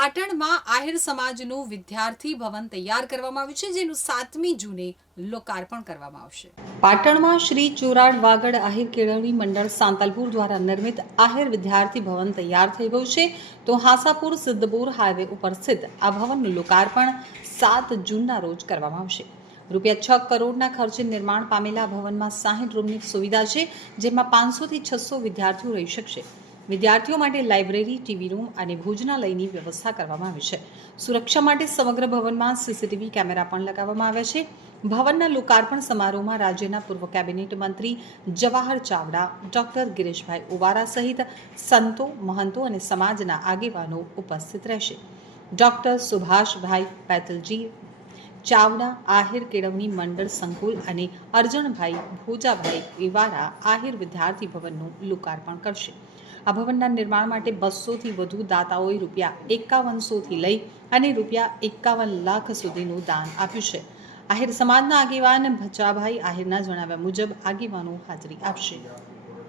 પાટણમાં આહિર સમાજનું વિદ્યાર્થી ભવન તૈયાર કરવામાં આવ્યું છે, જેનું સાતમી જૂને લોકાર્પણ કરવામાં આવશે. પાટણમાં શ્રી ચોરાડ વાગડ આહિર કેળવણી મંડળ સાંતલપુર દ્વારા નિર્મિત આહિર વિદ્યાર્થી ભવન તૈયાર થઈ ગયું છે. તો હાસાપુર સિદ્ધપુર હાઈવે ઉપર સ્થિત આ ભવનનું લોકાર્પણ સાત જૂનના રોજ કરવામાં આવશે. રૂપિયા છ કરોડના ખર્ચે નિર્માણ પામેલા ભવનમાં સાહીઠ રૂમની સુવિધા છે, જેમાં પાંચસોથી છસો વિદ્યાર્થીઓ રહી શકશે. વિદ્યાર્થીઓ માટે લાઇબ્રેરી, ટીવી રૂમ અને ભોજનાલયની વ્યવસ્થા કરવામાં આવી છે. સુરક્ષા માટે સમગ્ર ભવનમાં સીસીટીવી કેમેરા પણ લગાવવામાં આવ્યા છે. ભવનના લોકાર્પણ સમારોહમાં રાજ્યના પૂર્વ કેબિનેટ મંત્રી જવાહર ચાવડા, ડોક્ટર ગિરીશભાઈ ઉવારા સહિત સંતો, મહંતો અને સમાજના આગેવાનો ઉપસ્થિત રહેશે. ડોક્ટર સુભાષભાઈ પેતલજી ચાવડા, આહિર કેળવણી મંડળ, સંકુલ અને અર્જણભાઈ ભોજાભાઈ એવારા આહિર વિદ્યાર્થી ભવનનું લોકાર્પણ કરશે. આ ભવનના નિર્માણ માટે બસોથી વધુ દાતાઓએ રૂપિયા એકાવનસોથી લઈ અને રૂપિયા એકાવન લાખ સુધીનું દાન આપ્યું છે. આહિર સમાજના આગેવાન ભચાભાઈ આહિરના જણાવ્યા મુજબ આગેવાનો હાજરી આપશે.